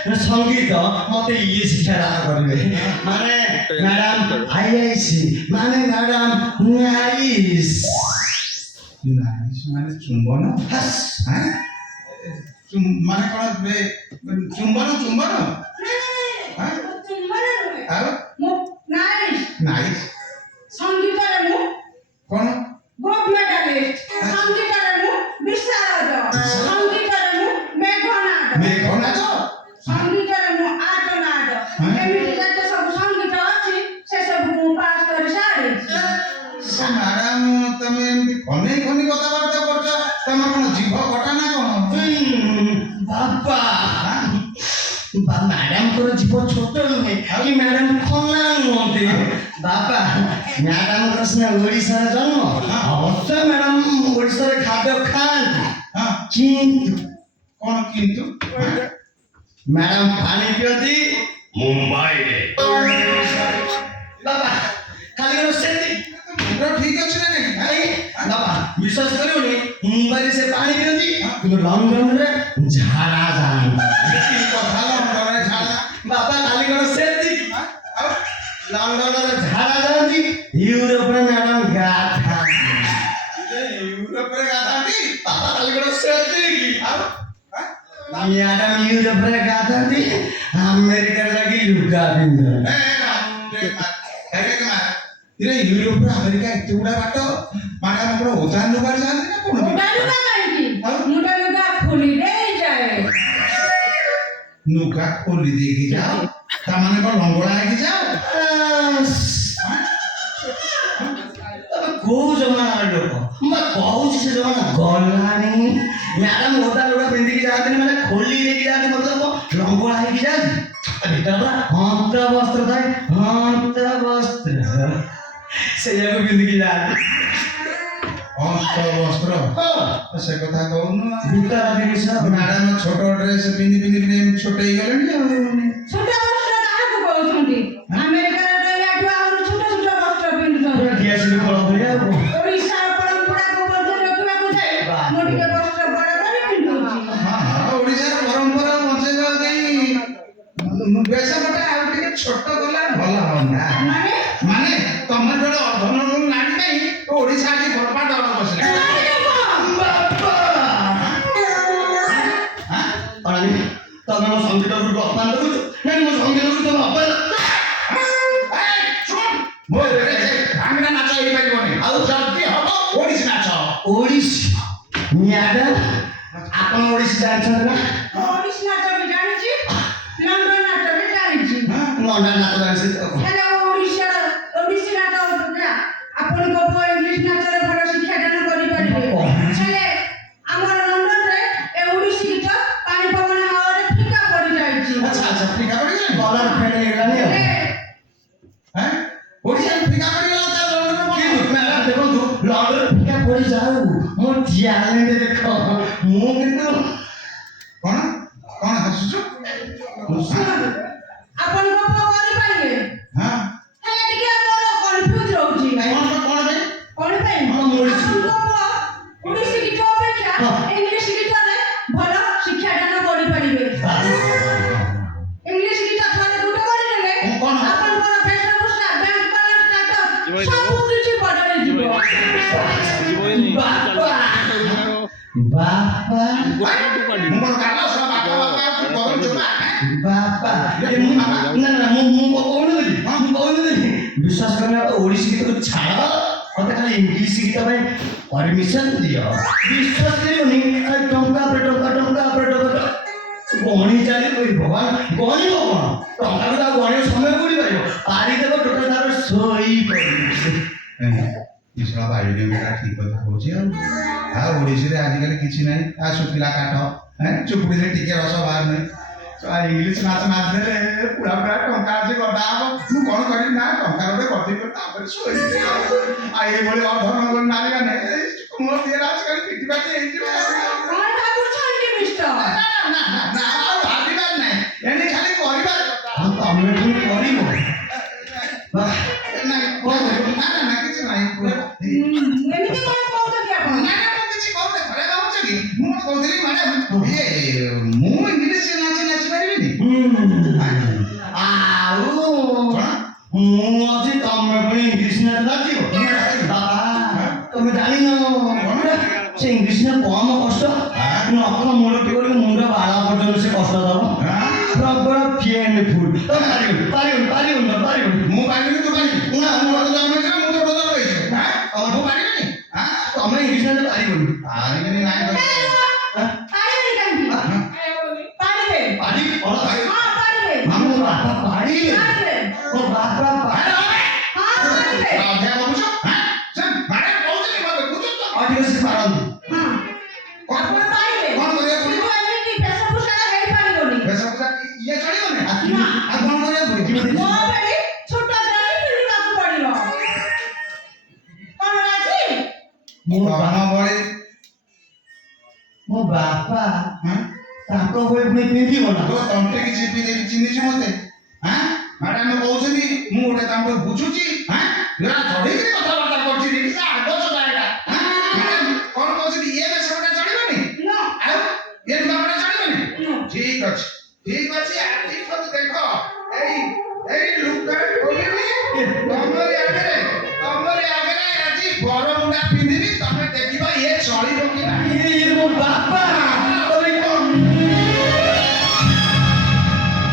संगीत मत ये शिक्षा करे माने मैडम आईआईसी माने मैडम नाइस नाइस माने चुंबन हस हैं माने कौन चुंबन चुंबन हैं ଆଉ ନାଇସ୍ संगीतरे मु କଣ गोल्ड मेडलिस्ट संगीतरे मु विशारद संगीतरे मु मेघनाद ମେଘନାଦ संगीतरे मु आर्टनाद एमिति जते सब संगीत अछि से सब मु पास कर सारी ମ୍ୟାଡାମ ତମେ ଏମିତି ଖନେଇ ଖନେଇ କଥାବାର୍ତ୍ତା କରୁଛ ତମର କଣ ଜିଭ କଟା ନା କଣ बाबा मैडम को जीव छोट नुहे कि मैडम खना नुहते बाबा मैडम को सिना ओडिशा जन्म अवश्य मैडम ओडिशा रे खाद्य खाती ହଁ किंतु କଣ କିନ୍ତୁ मैडम पानी पियती मुंबई रे बाबा खाली करो सेती ମୁଣ୍ଡ ଠିକ ଅଛି ନା ନାଇଁ अरे बाबा विश्वास करियोनी मुंबई से पानी पियती କିନ୍ତୁ ଲଣ୍ଡନ ରେ ଝାଡା ଯାଆନ୍ତି କି କଥା ଲଣ୍ଡନରେ ଛାଡା बाबा खाली करो सेती ଆଉ लंडन रे झाड़ा जाती यूरोप रे मैडम गाथा ୟୁରୋପରେ ଗାଧାନ୍ତି बाबा खाली करो सेती ଆଉ मैडम यूरोप रे गाथाती अमेरिका लगी लुगा पिंद ଇରେ ୟୁରୋପରୁ ଆମେରିକା ଏତେ ଗୁଡା ବାଟ ମାନେ ଆମର ଓଜାନ ଲୁଗାରେ ଯାଆନ୍ତି ନା କଣ मुडा लुगा काईकी मुडा लुगा खुली दे जाए ଲୁଗା ଖୋଲି ଦେଇକି ଯାଅ ତାମାନେ କଣ ଲଙ୍ଗଳା ହେଇକି ଯାଅ को जमाना लोक मैं कहूँ से जमाना गलानी मैडम ओदा लुगा पिंदी की जाती मैंने खोली लेके जाती मतलब लंबा है की जाती भीतर हंत वस्त्र था हंत वस्त्र से जाको पिंदी की जाती ଅନ୍ତ ବସ୍ତ୍ର ସେ କଥା କହୁନୁ भीतर जिनिस ମ୍ୟାଡାମ ଛୋଟ ଡ୍ରେସ ପିନ୍ଧି ପିନ୍ଧି ଛୋଟ ହେଇଗଲେଣି ଆଉ छोटा वस्त्र काहाକୁ କହୁଛନ୍ତି ଆମେରିକାରେ ରହିଲାଠୁ ଆହୁରି ଛୋଟ ଛୋଟ ବସ୍ତ୍ର ପିନ୍ଧୁଛନ୍ତି दियासी फल भया ଓଡ଼ିଶାର ପରମ୍ପରାକୁ ବଜାୟ ରଖିବାକୁ ଯାଇ ମୁଁ ଟିକେ ବସ୍ତ୍ର ବଡ଼ କରି ପିନ୍ଧୁଛି ହଁ ଓଡ଼ିଶାର ପରମ୍ପରା ବଞ୍ଚେଇବା ପାଇଁ ବେଶପଟା ଆଉ ଟିକେ ଛୋଟ କଲେ ଭଲ ହଅନ୍ତା ମାନେ ମାନେ ତମର ଗୋଟେ ଅର୍ଦ୍ଧନରୁ ନାଡ଼ି ପାଇଁ ଓଡ଼ିଶା ଆଜି ବରବାଦ ହବାକୁ ବସିଲା अनि तब म संगीत गुरुको अपमान गर्छु नहीं म संगीत गुरु त अपमान ଭାଙ୍ଗିନା ନାଚ ହେଇପାରିବନି ଆଉ ଯଦି ହବ ଓଡ଼ିଶୀ ନାଚ ओडिसी म्याडम ଆପଣ ओडिसी ଜାଣିଛନ୍ତି ନା ଓଡ଼ିଶୀ ନାଚ ବି ଜାଣିଛି ଲଣ୍ଡନ ନାଚ ବି ଜାଣିଛି ଲଣ୍ଡନ ନାଚ ଜାଣିଛନ୍ତି ହେଲେ ଓଡ଼ିଶୀ ନାଚ ଅପେକ୍ଷା ଆପଣଙ୍କ ପୁଅ ଇଂଲିଶ ନାଚରେ ଭଲ ଶିକ୍ଷାଦାନ କରିପାରିବେ ହେଲେ ଆମର ଲଣ୍ଡନରେ ଏ ଓଡ଼ିଶୀ ଗୀତ ପାଣି ପବନ ହାୱାରେ ଫିକା ପଡ଼ିଯାଇଛି ଆଚ୍ଛା ଆଚ୍ଛା ଫିକା ପଡ଼ିଗଲାଣି କଲର ଫେଡ୍ ହେଇଗଲାଣି ଆଉ ହେଲେ ହେଁ ଓଡ଼ିଶାରେ ଫିକା ପଡ଼ିଗଲା ତା ଲଣ୍ଡନ କିନ୍ତୁ ମ୍ୟାଡାମ ଦେଖନ୍ତୁ ଲଣ୍ଡନ ଫିକା ପଡ଼ି ଯାଉ ମୋ ଟ୍ୟାଲେଣ୍ଟ ଦେଖ ମୁଁ କିନ୍ତୁ କଣ କଣ ହସୁଛୁ ଆପଣଙ୍କ ପୁଅ କରିପାରିବେ ହଁ ହେଲେ ଟିକେ ମୋର କନଫ୍ୟୁଜ ରହୁଛି କଣ ପାଇଁ କଣ ପାଇଁ ହଁ, ମୁଁ ଓଡ଼ିଶୀ। ଆପଣଙ୍କ ପୁଅ ଓଡ଼ିଶୀ ଗୀତ ଅପେକ୍ଷା ହଁ। ଇଂଲିଶ ଗୀତରେ ଭଲ ଶିକ୍ଷାଦାନ କରିପାରିବେ ଇଂଲିଶ ଗୀତ ଥରେ ଗୁଟେ କରିଦେଲେ କଣ? ଆପଣଙ୍କର ବେଶଭୂଷା ବ୍ୟାଣ୍ଡ କଲର ଷ୍ଟାଟସ ସବୁ କିଛି ବଦଳିଯିବ ବାପା ବାପା ମୁଁ କଣ କାଲ ସହ ବାପା କରୁଛୁ ନା ବାପା ନା ନା ମୁଁ କହୁନଥିଲି ବିଶ୍ୱାସ କରିନା ଓଡ଼ିଶୀ ଗୀତକୁ ଛାଡ଼ ମତେ ଖାଲି ଇଂଲିଶ ଗୀତ ପାଇଁ ପରମିଶନ ଦିଅ ବିଶ୍ୱାସ କରିବନି ଟଙ୍କା ଉପରେ ଟଙ୍କା ଟଙ୍କା ଉପରେ ଟଙ୍କା ଗଣି ଚାଲିବ ଭଗବାନ ଗଣିବ କଣ ଟଙ୍କାକୁ ତାକୁ ଗଣିବ ସମୟ କୋଉଠି ପାରିବ ପାରିଦେବ ଟୋଟାଲ ତାର ଶୋଇ ପଡ଼ିବ ଇସରା ବାୟୁଡିଙ୍ଗଟା ଠିକ କଥା କହୁଛି ଆଉ ଓଡ଼ିଶୀରେ ଆଜିକାଲି କିଛି ନାହିଁ ଆ ଶୁଖିଲା କାଠ ଚୁପୁଡ଼ିରେ ଟିକେ ରସ ବାହାରୁନି ଇଂଲିଶ ନାଚ ନାଚିଦେଲେ ପୁରା ପୁରା ଟଙ୍କା ଅଛି ଗଦା ହବ ମୁଁ କଣ କରିବି ନା ଟଙ୍କା ଗୋଟେ ଗତି କରି ତାପରେ ଶୋଇବି ଆଉ ଏଇଭଳି ଅର୍ଦ୍ଧନଗର ନାରୀମାନେ ମୋ ଦିହରେ ଆଜିକାଲି ପିଟିପାଟି ହେଇଯିବ କଣ ଭାବୁଛନ୍ତି ମିଷ୍ଟର ନା ଆଉ ଭାବିବାର ନାହିଁ ଏଣେ ଖାଲି କରିବାର କଥା ତମେ ପୁଣି କରିବ ନାଇଁ କଣ ନା କିଛି ନାହିଁ ଏମିତି କଣ କହୁଛନ୍ତି ଆପଣ ନା ମୁଁ କିଛି କହୁନି ଘରେ ଭାବୁଛ କି ମୁଁ କହୁଥିଲି ମ୍ୟାଡାମ ମୁଁ ଇଂଲିଶ ନାଚ ନାଚି ପାରିବିନି ପର୍ଯ୍ୟନ୍ତ ସେ କଷ୍ଟ ଦବ ପ୍ରବଳ ଫିଏଣ୍ଡ ଫୁଡ ତ ପାରିବୁନି ମୁଁ ପାରିବିନି ତୁ ପାରିବି ନା ମୁଁ ଗୋଟେ ଜନ୍ମ ହେଇଛି ମୁଁ ତ ଗୋଟେ ଜନ୍ମ ହେଇଛି ମୁଁ ପାରିବିନି ତମେ ଇଂଲିଶ ରେ ପାରିବୁନି ପାରିବିନି ନାହିଁ ପାରିବେନି କାହିଁକି ପାରିବେ ପାରି କଣ ପାରି ହଁ ପାରିବେ ମୋ ବାପା ପାରିଲେ ପାରିବେ ମୋ ବାପା ପାରି ହଁ ପାରିବେ ଅଧ୍ୟାୟ କହୁଛ ସେ ମାନେ କହୁଛନ୍ତି ମତେ ବୁଝୁଛ ତ ଅଧିକ ସେ ପାରନ୍ତି ହଁ ଆପଣ ପାରିବେ କଣ କରିବାକୁ ପଡିବ? କିନ୍ତୁ ଏମିତି ବେଶଭୂଷାରେ ହେଇପାରିବନି ବେଶଭୂଷା ଇଏ ଚଳିବନି ଆଉ କଣ କରିବାକୁ ପଡିବ ମୋ ଭଳି ଛୋଟ ଡ୍ରେସ୍ ପିନ୍ଧିବାକୁ ପଡ଼ିବ କଣ ରାଜି ମୋ ତମ ଭଳି ବାପା ହଁ ତାଙ୍କ ଭଳି ପୁଣି ପିନ୍ଧିବ ନା ତୋ ତଣ୍ଟି କିଛି ପିନ୍ଧି ଚିହ୍ନିଛୁ ମତେ ମ୍ୟାଡାମ କହୁଛନ୍ତି ମୁଁ ଗୋଟେ ତାଙ୍କୁ ବୁଝୁଛି ଚଢେଇକି କଥାବାର୍ତ୍ତା କରୁଛି ଦେଖିଲା ଆଗଛଟା ଏଇଟା ମ୍ୟାଡାମ କଣ କହୁଛନ୍ତି ଇଏ ବେଶଟା ଚଳିବନି ନା ଆଉ ଇଏ ଲୁଗାପଟା ଚଳିବନି ନା ଠିକ ଅଛି ଆଜି ଠାରୁ ଦେଖ ଏଇ ଲୁଗା ଖୋଲିବି ତମରି ଆଗରେ ଆଜି ବରମୁଣ୍ଡା ପିନ୍ଧିବି ତମେ ଦେଖିବ ଇଏ ଚଳିବ କି ନାହିଁ